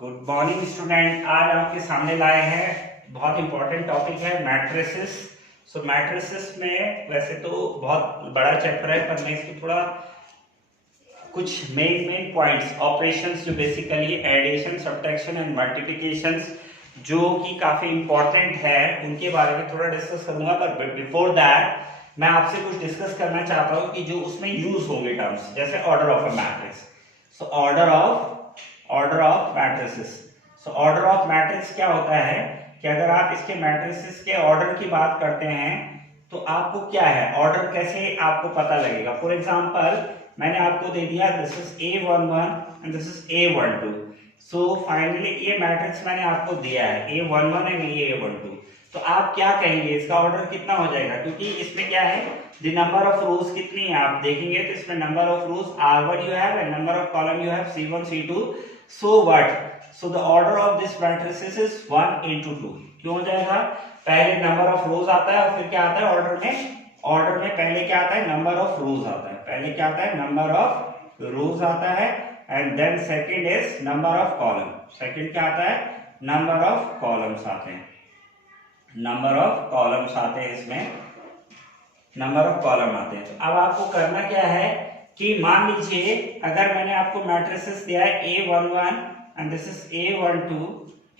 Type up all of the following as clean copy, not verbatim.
Good morning student. आज आपके सामने लाए हैं बहुत इंपॉर्टेंट टॉपिक है मैट्रिसेस। सो मैट्रिसेस में वैसे तो बहुत बड़ा चैप्टर है, पर मैं इसकी थोड़ा कुछ मेन पॉइंट्स ऑपरेशंस जो basically addition, subtraction and multiplication जो कि काफी इंपॉर्टेंट है उनके बारे में थोड़ा डिस्कस करूंगा। पर बिफोर दैट मैं आपसे कुछ डिस्कस करना चाहता हूं कि जो उसमें यूज होंगे टर्म्स, जैसे order of a matrix. So order of matrices. So order of matrix क्या होता है कि अगर आप इसके मैट्रिसेस के ऑर्डर की बात करते हैं तो आपको क्या है, ऑर्डर कैसे आपको पता लगेगा। फॉर एग्जांपल मैंने आपको दे दिया this is A11 and this is A12। So finally ये मैट्रिक्स मैंने आपको दिया है A11 एंड A12। तो आप क्या कहेंगे, इसका ऑर्डर कितना हो जाएगा, क्योंकि इसमें क्या है द नंबर ऑफ रोज कितनी है आप देखेंगे तो इसमें number of rose R1 you have and number of column you have C1 C2। So what, so the order of this matrices is 1 into 2। क्यों हो जाएगा, पहले नंबर ऑफ रोज आता है और फिर क्या आता है ऑर्डर में पहले क्या आता है, नंबर ऑफ रोज आता है। पहले क्या आता है, नंबर ऑफ रोज आता है and then second is number of column. Second क्या आता है, नंबर ऑफ कॉलम्स आते हैं। नंबर ऑफ कॉलम्स आते हैं, इसमें नंबर ऑफ कॉलम आते हैं। तो अब आपको करना क्या है कि मान लीजिए अगर मैंने आपको मैट्रिसेस दिया है A11 and this is A12,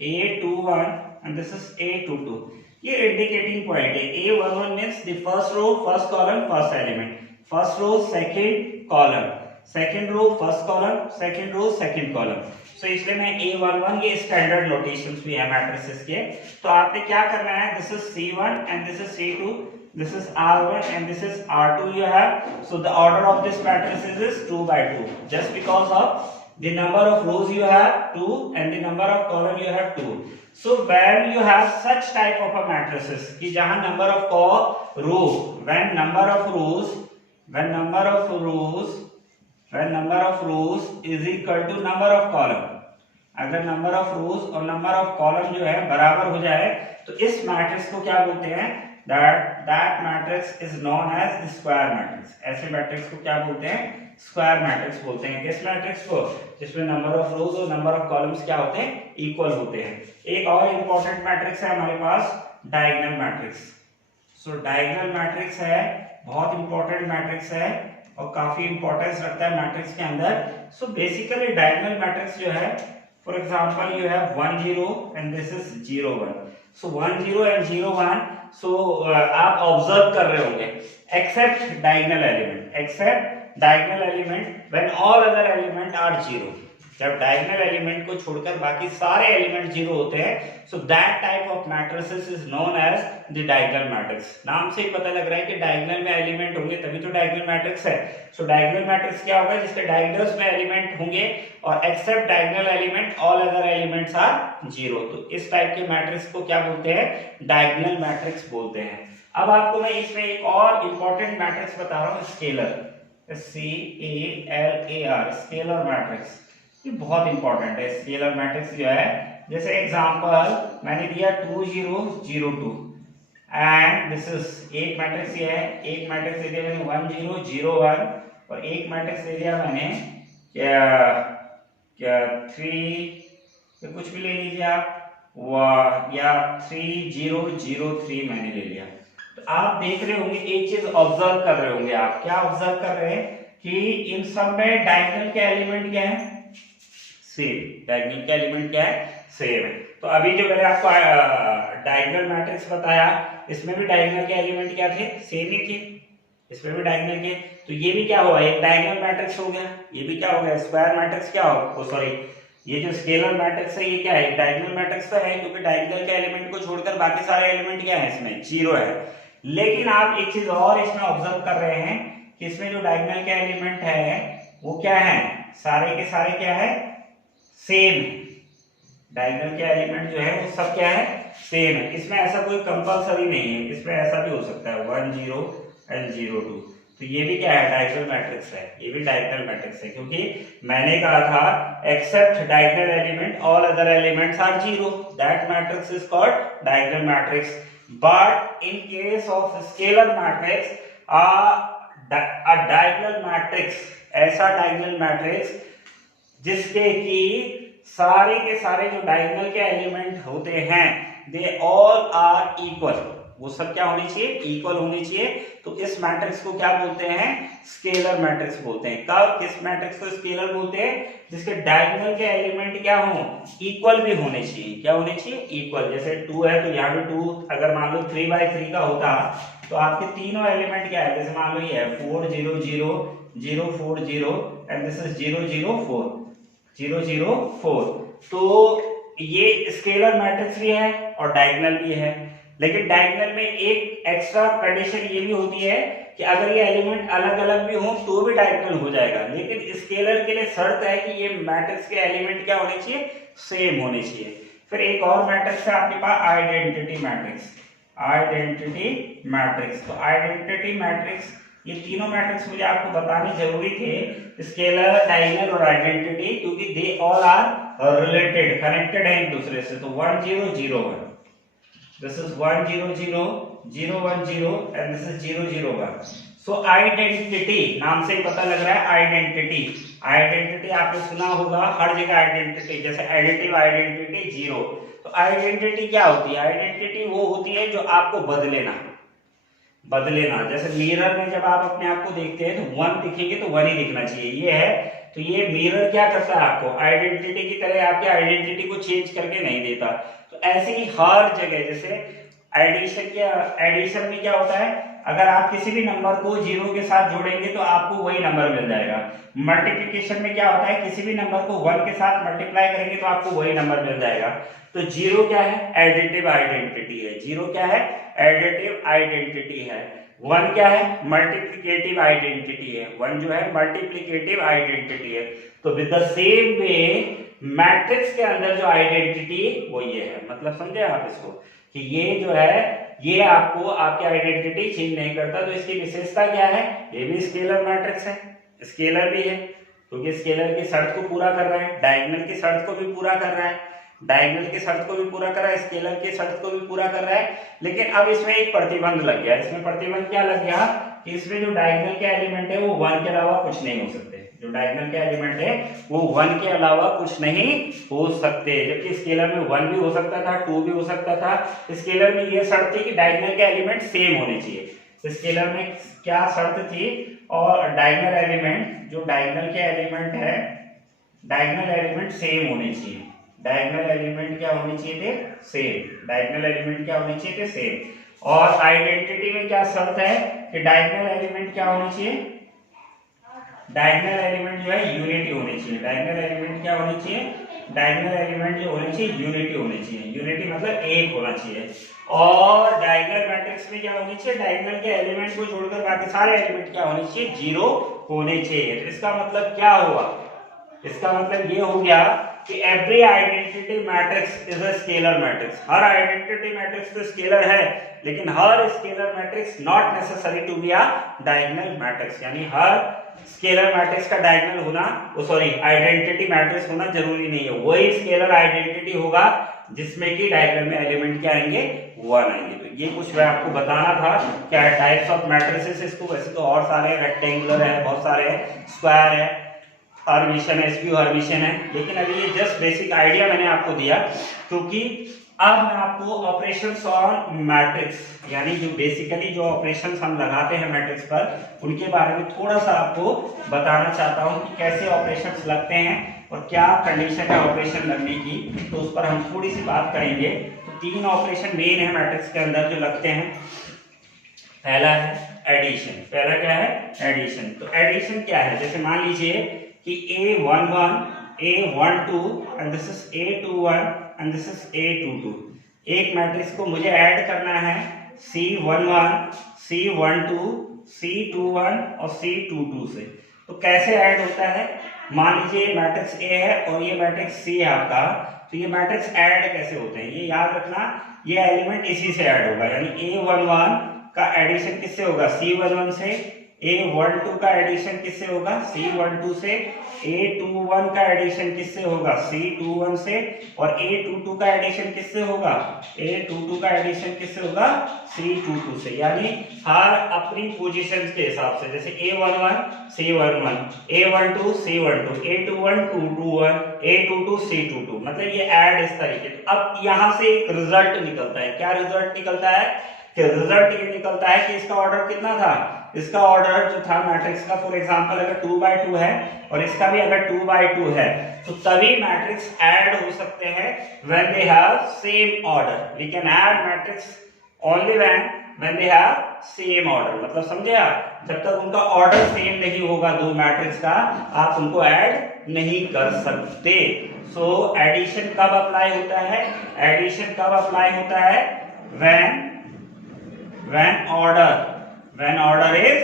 A21 and this is A22। ये इंडिकेटिंग पॉइंट है। A11 means the first row first column first element, first row second column, second row first column, second row second column. So इसलिए मैं A11, ये standard notations भी है matrices के। तो आपने क्या करना है, this is C1 and this is C2, this is R1 and this is R2 you have. So the order of this matrices is 2 by 2, just because of the number of rows you have 2 and the number of column you have 2. So when you have such type of a matrices कि जहां number of row, when number of rows is equal to number of column, अगर number of रोज और number of column जो है बराबर हो जाए तो इस मैट्रिक्स को क्या बोलते हैं, that matrix is known as the square matrix। ऐसे मैट्रिक्स को क्या बोलते हैं, स्क्वायर मैट्रिक्स बोलते हैं। किस मैट्रिक्स को, जिसमें नंबर ऑफ रोज और नंबर ऑफ कॉलम्स क्या होते हैं, इक्वल होते हैं। एक और इंपॉर्टेंट मैट्रिक्स है हमारे पास, डायगोनल मैट्रिक्स। सो डायगोनल मैट्रिक्स है, बहुत इंपॉर्टेंट मैट्रिक्स है और काफी इंपॉर्टेंस रखता है मैट्रिक्स के अंदर। सो बेसिकली डायगोनल मैट्रिक्स जो है, for example you have 1 0 and this is 0 1। So 1 0 and 0 1। So आप ऑब्जर्व कर रहे होंगे except diagonal element when all other element are 0। जब डायगोनल एलिमेंट को छोड़कर बाकी सारे एलिमेंट 0 होते हैं, so that type of matrices is known as the diagonal matrix. नाम से ही पता लग रहा है कि डायगोनल में एलिमेंट होंगे तभी तो डायगोनल मैट्रिक्स है। सो डायगोनल मैट्रिक्स क्या होगा, जिसके डायगोनल्स में एलिमेंट होंगे और except diagonal element all other elements are 0। तो इस टाइप के मैट्रिक्स को क्या बोलते हैं, डायगोनल मैट्रिक्स बोलते हैं। अब आपको मैं इसमें एक और इंपॉर्टेंट मैट्रिक्स बता रहा हूं, स्केलर, SCALAR, स्केलर मैट्रिक्स। ये बहुत इंपॉर्टेंट है स्केलर मैट्रिक्स जो है। जैसे एग्जांपल मैंने दिया 2 0 0 2 एंड दिस इज एक मैट्रिक्स ये है, एक मैट्रिक्स दे दिया मैंने 1 0 0 1 और एक मैट्रिक्स दे दिया मैंने क्या 3, कुछ भी ले लीजिए आप, या 3 0 0 3 मैंने ले लिया। तो आप देख रहे होंगे, एक चीज ऑब्जर्व कर रहे होंगे, आप क्या ऑब्जर्व कर रहे हैं कि इन सब में डायगोनल के एलिमेंट क्या है, सेम। डायगोनल के एलिमेंट क्या है, सेम है। तो अभी जो मैंने आपको डायगोनल मैट्रिक्स बताया, इसमें भी डायगोनल के एलिमेंट क्या थे, सेम ही थे। इसमें भी डायगोनल के, तो ये भी क्या हुआ, एक डायगोनल मैट्रिक्स हो गया। ये भी क्या हो गया, स्क्वायर मैट्रिक्स क्या हो, सॉरी ये जो स्केलर मैट्रिक्स है ये क्या है, डायगोनल मैट्रिक्स तो है, क्योंकि डायगोनल के एलिमेंट को छोड़कर बाकी सारे एलिमेंट क्या है, इसमें 0 है। लेकिन आप एक चीज और इसमें ऑब्जर्व कर रहे हैं कि इसमें जो डायगोनल के एलिमेंट है वो क्या है, सारे के सारे क्या है, सेम है। डायगोनल के एलिमेंट जो है वो सब क्या है, सेम है। इसमें ऐसा कोई कंपलसरी नहीं है, इसमें ऐसा भी हो सकता है 1 0 एंड 0 2। तो ये भी क्या है, डायगोनल मैट्रिक्स है, ये भी डायगोनल मैट्रिक्स है, क्योंकि मैंने कहा था except diagonal element all other elements are 0, that matrix is called diagonal matrix. But in case of scalar matrix diagonal matrix, ऐसा डायगोनल मैट्रिक्स जिसके की सारे के सारे जो डायगोनल के एलिमेंट होते हैं दे ऑल आर इक्वल, वो सब क्या होनी चाहिए, इक्वल होनी चाहिए। तो इस मैट्रिक्स को क्या बोलते हैं, स्केलर मैट्रिक्स बोलते हैं। कब किस मैट्रिक्स को स्केलर बोलते हैं, जिसके डायगोनल के एलिमेंट क्या हो, इक्वल भी होने चाहिए। क्या होने चाहिए, इक्वल। जैसे 2 है तो यहाँ पे 2 अगर मान लो 3/3 का होता तो आपके तीनों एलिमेंट क्या है, जैसे मान लो ये है 4 0 0 0 4 0 एंड दिस इज 0 0 4 0 0 4। तो ये स्केलर मैट्रिक्स भी है और डायगोनल भी है। लेकिन डायगोनल में एक एक्स्ट्रा कंडीशन ये भी होती है कि अगर ये एलिमेंट अलग अलग भी हो तो भी डायगोनल हो जाएगा। लेकिन स्केलर के लिए शर्त है कि ये मैट्रिक्स के एलिमेंट क्या होने चाहिए, सेम होने चाहिए। फिर एक और मैट्रिक्स है आपके पास आइडेंटिटी मैट्रिक्स। आइडेंटिटी मैट्रिक्स, तो आइडेंटिटी मैट्रिक्स, ये तीनों मैट्रिक्स मुझे आपको बताने जरूरी थे, स्केलर, डायगोनल और आइडेंटिटी, क्योंकि they all are related, connected है एक दूसरे से। तो 1 0 0 1, this is 1 0 0 0 1 0 and this is 0 0 1। So identity नाम से ही पता लग रहा है, आइडेंटिटी। आइडेंटिटी आपने सुना होगा हर जगह आइडेंटिटी, जैसे एडिटिव आइडेंटिटी 0। तो आइडेंटिटी क्या होती है, आइडेंटिटी वो होती है जो आपको बदलेना। जैसे मिरर में जब आप अपने आप को देखते हैं तो 1 दिखेंगे तो 1 ही दिखना चाहिए, ये है। तो ये मिरर क्या करता है, आपको आइडेंटिटी की तरह आपकी आइडेंटिटी को चेंज करके नहीं देता। तो ऐसे ही हर जगह, जैसे एडिशन में क्या होता है, अगर आप किसी भी नंबर को 0 के साथ जोड़ेंगे तो आपको वही नंबर मिल जाएगा। मल्टीप्लिकेशन में क्या होता है, किसी भी नंबर को 1 के साथ मल्टीप्लाई करेंगे तो आपको वही नंबर मिल जाएगा। तो 0 क्या है, एडिटिव आइडेंटिटी है। 0 क्या है, एडिटिव आइडेंटिटी है। 1 क्या है, मल्टीप्लिकेटिव आइडेंटिटी है। 1 जो है मल्टीप्लिकेटिव आइडेंटिटी है। तो with the same way matrix के अंदर जो आइडेंटिटी वो ये है। मतलब समझे आप इसको कि ये जो है ये आपको आपकी आइडेंटिटी चेंज नहीं करता। तो इसकी विशेषता क्या है, ये भी स्केलर मैट्रिक्स है, स्केलर भी है क्योंकि स्केलर की शर्त को पूरा कर रहा है, डायगोनल की शर्त को भी पूरा कर रहा है, डायगोनल की शर्त को भी पूरा कर रहा है, स्केलर की शर्त को भी पूरा कर रहा है। लेकिन अब इसमें एक प्रतिबंध लग गया। इसमें प्रतिबंध क्या लग गया कि इसमें जो डायगोनल के एलिमेंट है वो 1 के अलावा कुछ नहीं हो सकते। जो डायगोनल के एलिमेंट है वो 1 के अलावा कुछ नहीं हो सकते। जबकि स्केलर में 1 भी हो सकता था, 2 भी हो सकता था। स्केलर में ये शर्त थी कि डायगोनल के एलिमेंट सेम होने चाहिए। स्केलर में क्या शर्त थी, और डायगोनल एलिमेंट, जो डायगोनल के एलिमेंट है, डायगोनल एलिमेंट सेम होने चाहिए। डायगोनल एलिमेंट क्या होने चाहिए थे, सेम। डायगोनल एलिमेंट क्या होने चाहिए थे, सेम। और आइडेंटिटी में क्या शर्त है कि डायगोनल एलिमेंट क्या होने चाहिए, डायगोनल एलिमेंट जो है यूनिटी होने चाहिए। डायगोनल एलिमेंट क्या होने चाहिए, डायगोनल एलिमेंट जो होने चाहिए यूनिटी होने चाहिए। यूनिटी मतलब एक होना चाहिए। और डायगोनल मैट्रिक्स में क्या होनी चाहिए, डायगोनल के एलिमेंट को छोड़कर बाकी सारे एलिमेंट क्या होने चाहिए, 0 होने चाहिए। तो इसका मतलब क्या हुआ, इसका मतलब ये हो गया कि every identity matrix is a scalar matrix. हर आइडेंटिटी मैट्रिक्स तो स्केलर है, लेकिन हर scalar matrix not necessary to be a diagonal matrix. यानी हर स्केलर मैट्रिक्स का डायगोनल होना, आइडेंटिटी मैट्रिक्स होना जरूरी नहीं है। वही स्केलर आइडेंटिटी होगा जिसमें कि डायगोनल में एलिमेंट क्या आएंगे, 1 आएंगे। तो ये कुछ मैं आपको बताना था क्या टाइप्स ऑफ मैट्रिसेस। इसको वैसे तो और सारे रेक्टेंगुलर है, बहुत सारे है, स्क्वायर है, हर्मिशन है, स्क्यू हर्मिशन है, लेकिन अभी ये जस्ट बेसिक आइडिया मैंने आपको दिया क्योंकि अब मैं आपको ऑपरेशंस ऑन मैट्रिक्स, यानी जो बेसिकली जो ऑपरेशंस हम लगाते हैं मैट्रिक्स पर, उनके बारे में थोड़ा सा आपको बताना चाहता हूं कि कैसे ऑपरेशंस लगते हैं और क्या कंडीशन है ऑपरेशन लगने की। तो उस पर हम थोड़ी सी बात करेंगे। तो 3 ऑपरेशन मेन है मैट्रिक्स के अंदर जो लगते हैं। पहला है एडिशन। पहला क्या है, एडिशन। तो एडिशन क्या है, जैसे मान लीजिए कि A11 A12 and this is A21 and this is A22। एक मैट्रिक्स को मुझे ऐड करना है C11 C12 C21 और C22 से। तो कैसे ऐड होता है, मान लीजिए मैट्रिक्स A है और ये मैट्रिक्स C है आपका, तो ये मैट्रिक्स ऐड कैसे होते हैं ये याद रखना। ये एलिमेंट इसी से ऐड होगा, यानी A11 का एडिशन किससे होगा, C11 से, A12 का एडिशन किससे होगा, C12 से। A21 का एडिशन किससे होगा, C21 से। और A22 का एडिशन किससे होगा, A22 का एडिशन किससे होगा, C22 से। यानी हर अपनी पोजीशन के हिसाब से, जैसे A11 C11, A12 C12, A21 221, A22 C22, मतलब ये ऐड इस तरीके। तो अब यहां से एक रिजल्ट निकलता है। क्या रिजल्ट निकलता है कि रिजल्ट ये निकलता है कि इसका ऑर्डर कितना था, इसका ऑर्डर जो था मैट्रिक्स का, फॉर एग्जांपल अगर 2/2 है और इसका भी अगर 2/2 है, तो तभी मैट्रिक्स ऐड हो सकते हैं when they have same order. We can add matrix only when they have same order. मतलब समझे आप, जब तक उनका ऑर्डर सेम नहीं होगा दो मैट्रिक्स का, आप उनको ऐड नहीं कर सकते। सो एडिशन कब अप्लाई होता है, एडिशन कब अप्लाई होता है, when order is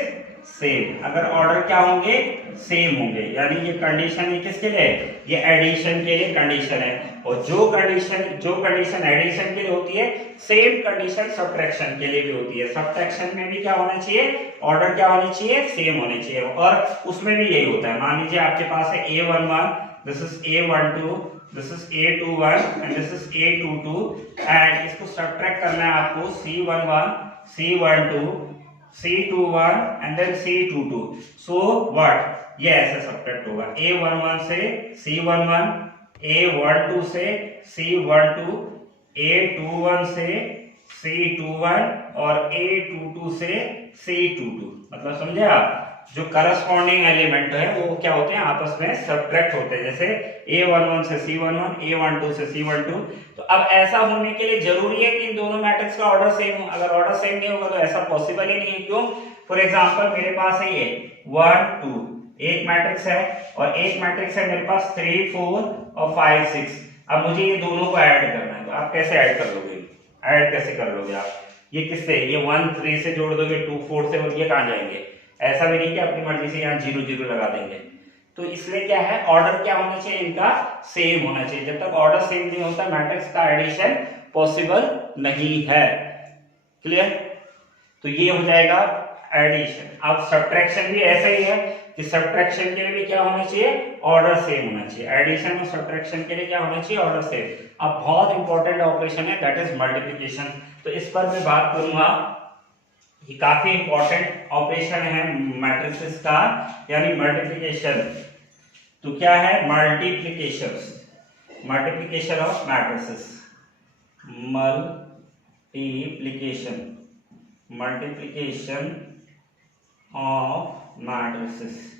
same। अगर ऑर्डर क्या होंगे, सेम होंगे। यानी ये कंडीशन है किसके लिए, ये एडिशन के लिए कंडीशन है। और जो कंडीशन एडिशन के लिए होती है, सेम कंडीशन सब्ट्रैक्शन के लिए भी होती है। सब्ट्रैक्शन में भी क्या होना चाहिए, ऑर्डर क्या होनी चाहिए, सेम होने चाहिए। और उसमें भी यही होता है। मान लीजिए आपके पास है A11, this is A12, this is A21 and this is A22, and इसको सब्ट्रैक्ट करना है आपको C11, C12, C21 and then C22। So what, ये ऐसे सब्ट्रैक्ट होगा, A11 से C11, A12 से C12, A21 से C21 और A22 से C22। मतलब समझे आप, जो करस्पॉन्डिंग एलिमेंट है वो क्या होते हैं, आपस में सब्ट्रैक्ट होते हैं। जैसे A11 से C11, A12 से C12। तो अब ऐसा होने के लिए जरूरी है कि इन दोनों मैट्रिक्स का ऑर्डर सेम हो। अगर ऑर्डर सेम नहीं होगा तो ऐसा पॉसिबल ही नहीं है। क्यों, फॉर एग्जांपल मेरे पास है ये 1 2 एक मैट्रिक्स है, और एक मैट्रिक्स है मेरे पास 3 4 और 5 6। अब मुझे ये दोनों को ऐड करना है, तो आप कैसे ऐड कर लोगे, ऐड कैसे कर लोगे आप, ये किससे, ये 1 3 से जोड़ दोगे, 2 4 से, और ये कहां जाएंगे। ऐसा भी नहीं कि अपनी मर्जी से यहाँ 0 0 लगा देंगे। तो इसलिए क्या है, ऑर्डर क्या होना चाहिए, इनका सेम होना चाहिए। जब तक ऑर्डर सेम नहीं होता, मैट्रिक्स का एडिशन पॉसिबल नहीं है। क्लियर, तो ये हो जाएगा एडिशन। अब सब्ट्रैक्शन भी ऐसा ही है कि सब्ट्रैक्शन के लिए भी क्या होना चाहिए, ऑर्डर सेम होना चाहिए। एडिशन और सब्ट्रैक्शन के लिए क्या होना चाहिए, ऑर्डर सेम। अब बहुत इंपॉर्टेंट ऑपरेशन है, दैट इज मल्टीप्लिकेशन। तो इस पर मैं बात करूंगा, ये काफी इंपॉर्टेंट ऑपरेशन है मैट्रिसेस का, यानी मल्टीप्लिकेशन। तो क्या है, multiplication of matrices, multiplication of matrices.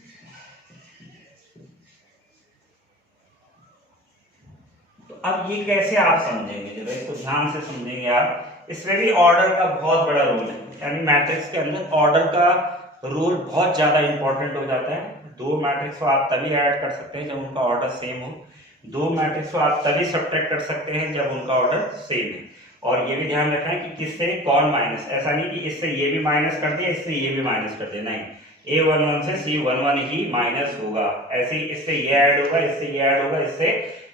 तो अब ये कैसे आप समझेंगे, जरा इसको ध्यान से समझेंगे आप। इसमें भी ऑर्डर का बहुत बड़ा रोल है, यानी मैट्रिक्स के अंदर ऑर्डर का रोल बहुत ज्यादा इंपॉर्टेंट हो जाता है। दो मैट्रिक्स को आप तभी ऐड कर सकते हैं जब उनका ऑर्डर सेम हो, दो मैट्रिक्स को आप तभी सब्ट्रैक्ट कर सकते हैं जब उनका ऑर्डर सेम है। और ये भी ध्यान रखना है कि किससे कौन माइनस, ऐसा नहीं कि इससे ये भी माइनस कर दिया, इससे ये भी माइनस कर दिया, नहीं, A11 से C11 ही माइनस होगा। ऐसे ही इससे ये ऐड होगा, इससे ये ऐड होगा, इससे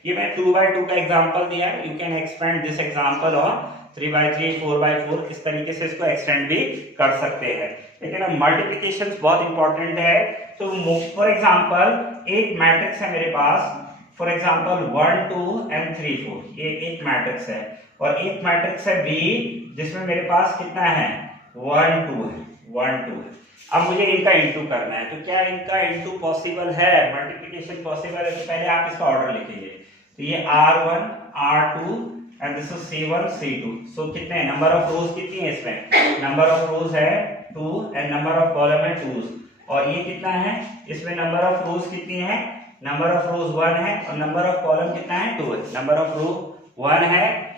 ये। मैं 2/2 का एग्जांपल दिया है, you can expand this example on 3/3, 4/4, इस तरीके से इसको एक्सटेंड भी कर सकते हैं। लेकिन अब मल्टीप्लिकेशन बहुत इंपॉर्टेंट है। तो फॉर एग्जांपल एक मैट्रिक्स है मेरे पास, फॉर एग्जांपल 1 2 एंड 3 4, ये एक मैट्रिक्स है। और एक मैट्रिक्स है B जिसमें मेरे पास कितना है, 1 2 है, 1 2 है। अब मुझे इनका इंटू करना है, तो क्या इनका इंटू पॉसिबल है, मल्टीप्लिकेशन पॉसिबल है। तो पहले आप इसका ऑर्डर लिखेंगे, तो ये R1 R2 and this is C1 C2। सो कितने हैं, नंबर ऑफ रोज कितनी है इसमें, नंबर ऑफ रोज है 2 एंड नंबर ऑफ कॉलम है 2। और ये कितना है, इसमें नंबर ऑफ रोज कितनी है, नंबर ऑफ रोज 1 है, और नंबर ऑफ कॉलम कितना है, 2 है। नंबर ऑफ रो 1 है,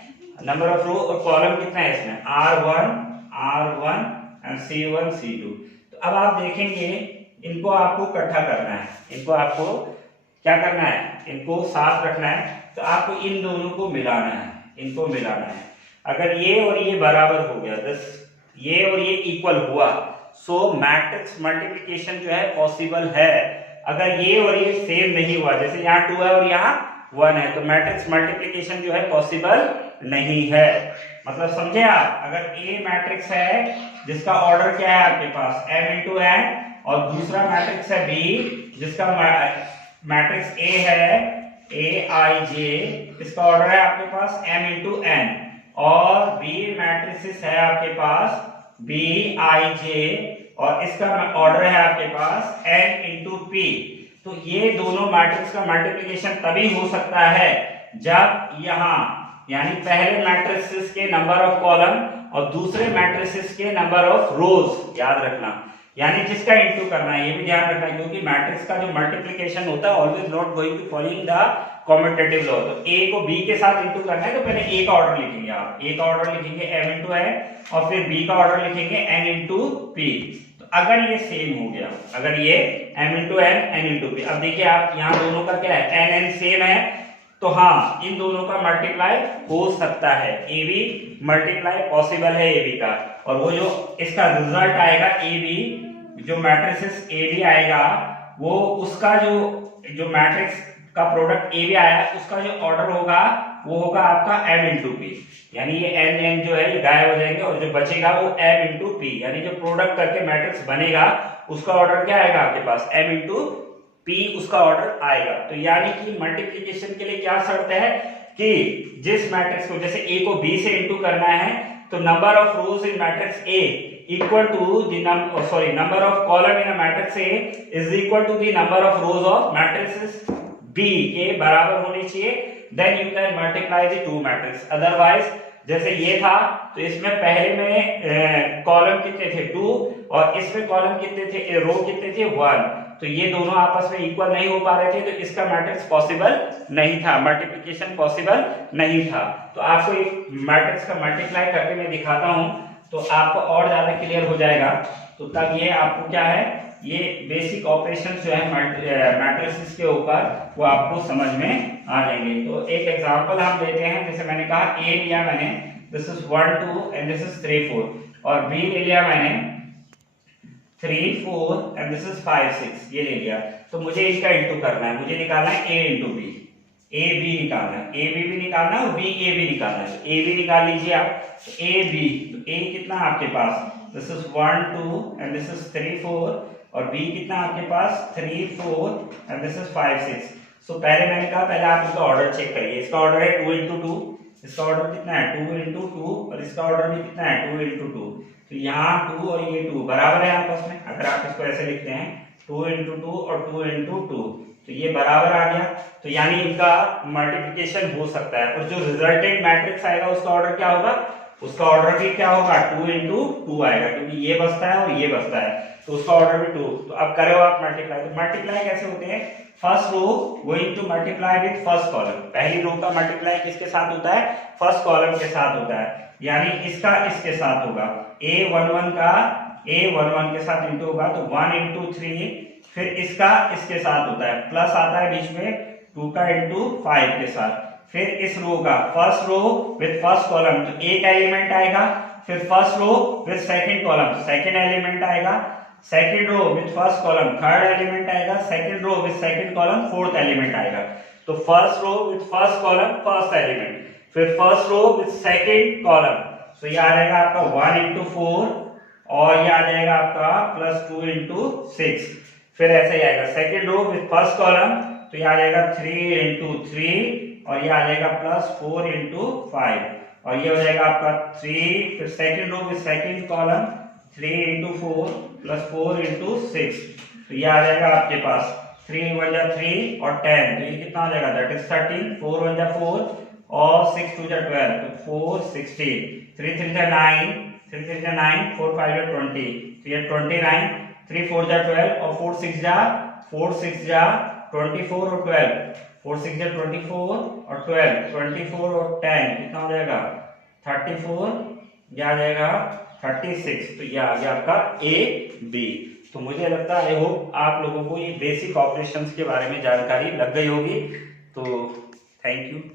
नंबर ऑफ रो और कॉलम कितना है इसमें, R1 एंड C1 C2। तो अब आप देखेंगे, इनको आपको इकट्ठा करना है, इनको आपको क्या करना है, इनको साथ रखना है। तो आपको इन दोनों को मिलाना है, इनको मिलाना है। अगर ये और ये बराबर हो गया, ये और ये इक्वल हुआ, सो मैट्रिक्स मल्टीप्लिकेशन जो है पॉसिबल है। अगर ये और ये सेम नहीं हुआ, जैसे यहाँ 2 है और यहाँ 1 है, तो मैट्रिक्स मल्टीप्लिकेशन जो है पॉसिबल नहीं है। मतलब समझे आप, अगर A मैट्रिक्स है जिसका ऑर्डर क्या है आपके पास, m into n और दूसरा मैट्रिक्स है बी जिसका मैट्रिक्स ए है AIJ, इसका ऑर्डर है आपके पास m इंटू n, और बी मैट्रिक्स है आपके पास BIJ और इसका ऑर्डर है आपके पास n इंटू p। तो ये दोनों मैट्रिक्स का मल्टीप्लिकेशन तभी हो सकता है जब यहाँ यानी पहले मैट्रिक्स के नंबर ऑफ कॉलम और दूसरे मैट्रिक्स के नंबर ऑफ रोज, याद रखना, यानी जिसका इंटू करना है, ये भी ध्यान रखना है क्योंकि मैट्रिक्स का जो मल्टीप्लिकेशन होता है always not going to following the commutative law. तो ए को बी के साथ इंटू करना है तो पहले ए का ऑर्डर लिखेंगे, आप ए का ऑर्डर लिखेंगे m इंटू n और फिर बी का ऑर्डर लिखेंगे n इंटू p। तो अगर ये सेम हो गया, अगर ये m into n n into p, अब देखिए आप यहाँ दोनों का क्या है n n सेम है, तो हाँ इन दोनों का मल्टीप्लाई हो सकता है, ए बी मल्टीप्लाई पॉसिबल है ए बी का, और वो जो इसका रिजल्ट आएगा ए बी, जो मैट्रिक्स ए बी आएगा वो उसका जो मैट्रिक्स का प्रोडक्ट ए बी आया उसका जो ऑर्डर होगा वो होगा आपका m इंटू पी, यानी ये n n जो है ये गायब हो जाएंगे और जो बचेगा वो m इंटू पी, यानी जो प्रोडक्ट करके मैट्रिक्स बनेगा उसका ऑर्डर क्या आएगा आपके पास m इंटू P उसका ऑर्डर आएगा। तो यानी कि मल्टीप्लिकेशन के लिए क्या शर्त है कि जिस मैट्रिक्स को, जैसे A को B से इंटू करना है तो number of rows in matrix A equal to the number of column in a matrix A is equal to the number of rows of matrix B के बराबर होनी चाहिए, then you can multiply the two matrix. Otherwise जैसे ये था तो इसमें पहले में कॉलम कितने थे 2 और इसमें कॉलम कितने थे, रो कितने थे 1, तो ये दोनों आपस में इक्वल नहीं हो पा रहे थे, तो इसका मैट्रिक्स पॉसिबल नहीं था, मल्टीप्लिकेशन पॉसिबल नहीं था। तो आपको एक मैट्रिक्स का मल्टीप्लाई करके मैं दिखाता हूं तो आपको और ज्यादा क्लियर हो जाएगा। तो तब ये आपको क्या है, ये बेसिक ऑपरेशन जो है मैट्रिक्स के ऊपर वो आपको समझ में आ जाएंगे। तो एक एग्जांपल हम लेते हैं, जैसे मैंने कहा ए लिया मैंने, this is 1 2 and this is 3 4, और बी ले लिया मैंने 3 4 एंड दिस इज 5 6, ये ले लिया। तो मुझे इसका इंटू करना है, मुझे निकालना है a into B, A B निकालना है, ए बी भी निकालना है और बी ए भी निकालना है। तो ए बी निकाल लीजिए आप, तो ए बी, तो ए कितना आपके पास, this is 1 2 and this is 3 4, और बी कितना आपके पास 3 4 एंड दिस इज 5 6। सो पहले मैंने कहा पहले आप इसका ऑर्डर चेक करिए, इसका ऑर्डर है 2 इंटू 2, इसका ऑर्डर कितना है 2 इंटू 2, और इसका ऑर्डर भी कितना है 2 इंटू 2। तो यहाँ 2 और ये 2 बराबर है आपस में, अगर आप इसको ऐसे लिखते हैं 2 इंटू 2 और 2 इंटू 2, तो ये बराबर आ गया। तो यानी इनका मल्टीप्लिकेशन हो सकता है, और जो रिजल्टेंट मैट्रिक्स आएगा उसका ऑर्डर क्या होगा, उसका ऑर्डर भी क्या होगा 2 इंटू 2 आएगा, क्योंकि ये बचता है और ये बचता है, तो उसका ऑर्डर भी 2। तो अब करो आप मल्टीप्लाई, तो मल्टीप्लाई कैसे होते हैं, first row going to multiply with first column, पहली रो का मल्टीप्लाई किसके साथ होता है, फर्स्ट कॉलम के साथ होता है, यानी इसका इसके साथ होगा, A11 का A11 के साथ इंटू होगा, तो 1 इंटू 3, फिर इसका इसके साथ होता है, प्लस आता है बीच में 2 का इंटू 5 के साथ, फिर इस रो का first row with first column, तो एक एलिमेंट आएगा, फिर first row with second column, second element आएगा, second row with first column, third element आएगा, second row with second column, fourth element आएगा। तो first row with first column first element, फिर first row with second column, तो ये आ जाएगा आपका 1 into 4, और ये आ जाएगा आपका प्लस 2 इंटू 6, फिर ऐसे ही आएगा second row with first column, तो ये आ जाएगा 3 इंटू 3, और ये आ जाएगा प्लस 4 इंटू 5, और ये हो जाएगा आपका 3, फिर second row with second column 3 into 4 plus 4 into 6, तो ये आ जाएगा आपके पास 3 1 जा 3 और 10, तो ये कितना हो जाएगा, दैट इज 13, 4 1 जा 4 और 6 2 जा 12, तो 4 16, 3 3 जा 9, 3 3 जा 9, 4 5 जा 20, तो ये 29, 3 4 जा 12 और 4 6 जा 24 और 12, 4 6 जा 24 और 12, 24 और 10 कितना हो जाएगा 34, यह आ जाएगा 36, तो यह आ गया आपका ए बी। तो मुझे लगता है आई होप आप लोगों को ये बेसिक ऑपरेशंस के बारे में जानकारी लग गई होगी। तो थैंक यू।